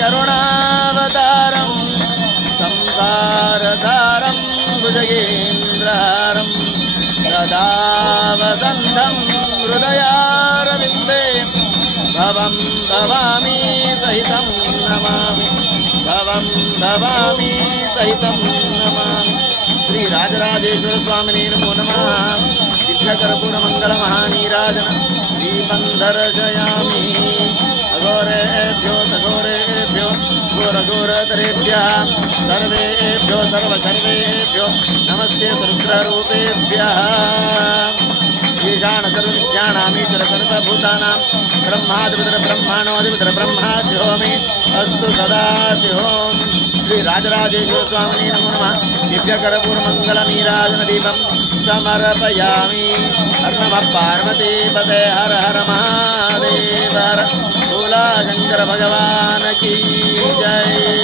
करुणावतारं संसारसारं भुजगेन्द्रहारं सदा वसन्तं हृदयारविन्दे भवं भवामी सहितं नमामि भवं भवामी सहितं नमामि। श्री राजराजेश्वर स्वामिने नमो नमः। दिव्यकर्पूरमङ्गलमहानीराजन दीपं दर्शयामि। अघोरेभ्यो सघोरेभ्यो घोरघोरतरेभ्यः सर्वेभ्यो सर्वसर्वेभ्यो नमस्ते रुद्ररूपेभ्यः। ईशान सर्वविद्यानामीश्वर सर्वभूतानां ब्रह्मादिपितर ब्रह्माद्यो मे अस्तु सदाशिवों। श्री राजराजेश्वर स्वामिने नमो नमः। दिव्यकर्पूरमङ्गलनीराजनदीपं समर्पयामि। हर नमः पार्वतीपते हर हर महादेव हर भोला शंकर भगवान की जय।